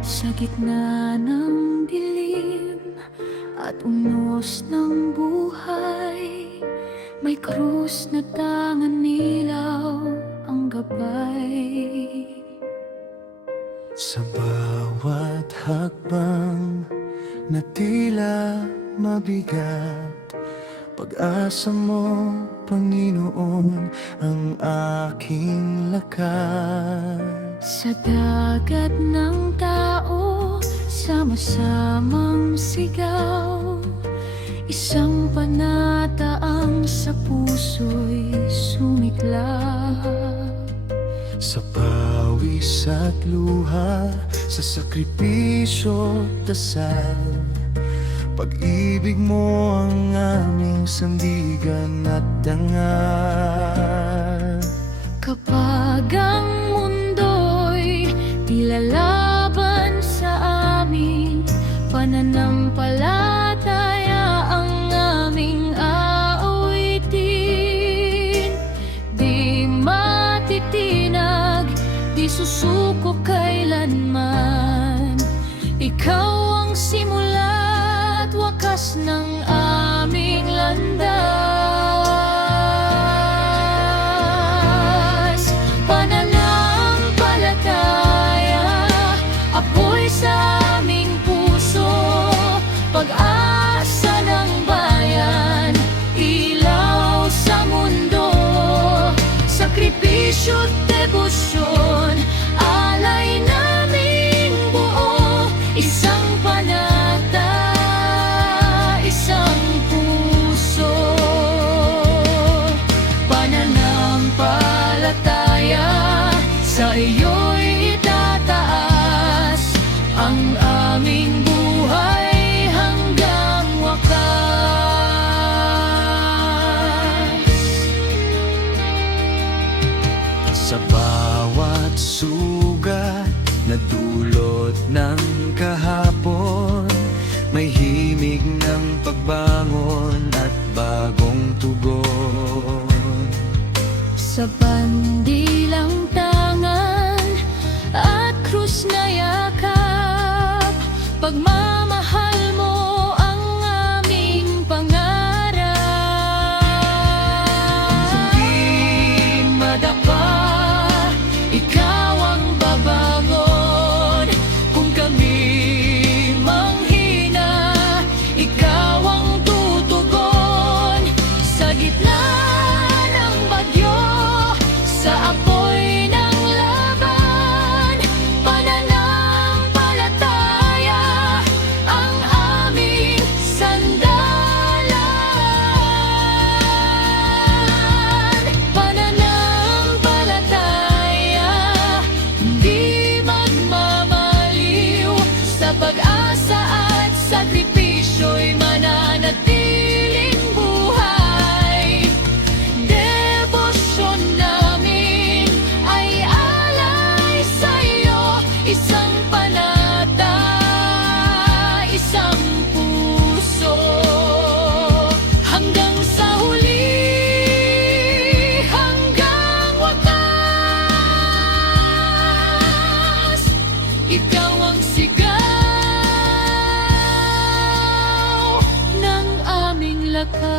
Sa gitna ng dilim at unos ng buhay, may krus na tangan nilaw ang gabay. Sa bawat hakbang na tila mabigat, pag-asa mo, Panginoon, ang aking lakas. Sa dagat ng tao, sama-samang sigaw, isang panataang sa puso'y sumiklab. Sa pawis at luha, sa sakripisyo at dasal, pag-ibig mo ang aming sandigan at dangal. Kapag ang mundo'y tila laban sa amin, pananampalataya ang aming aawitin. Di matitinag, di susuko kailanman. Ikaw ang simula at wakas ng aming landas. Pananampalataya, apoy sa aming puso, pag-asa ng bayan, ilaw sa mundo. Sakripisyo't debosyon, alay naming buo, isang panata, isang puso. Pananampalataya, sa iyo'y itataas ang aming buhay hanggang wakas. Sa bawat sugat na dulot ng kahapon, may himig ng pagbangon at bagong tugon. Sa bandilang tangan at krus na yakap, pagmamahal mo ang aming pangarap. Hindi Madapa, ikaw ang babangon. Kung kami manghina, ikaw ang tutugon. Sa gitna ng bagyo, sa apoy ng laban, pananampalataya ang aming sandalan. Pananampalataya, hindi magmamaliw, sa pag-asa at sakripisyo'y mananatiling buhay. Debosyon namin ay alay sa iyo, isang panata, isang puso. Hanggang sa huli, hanggang wakas, ikaw ang sigaw ng aming lakas.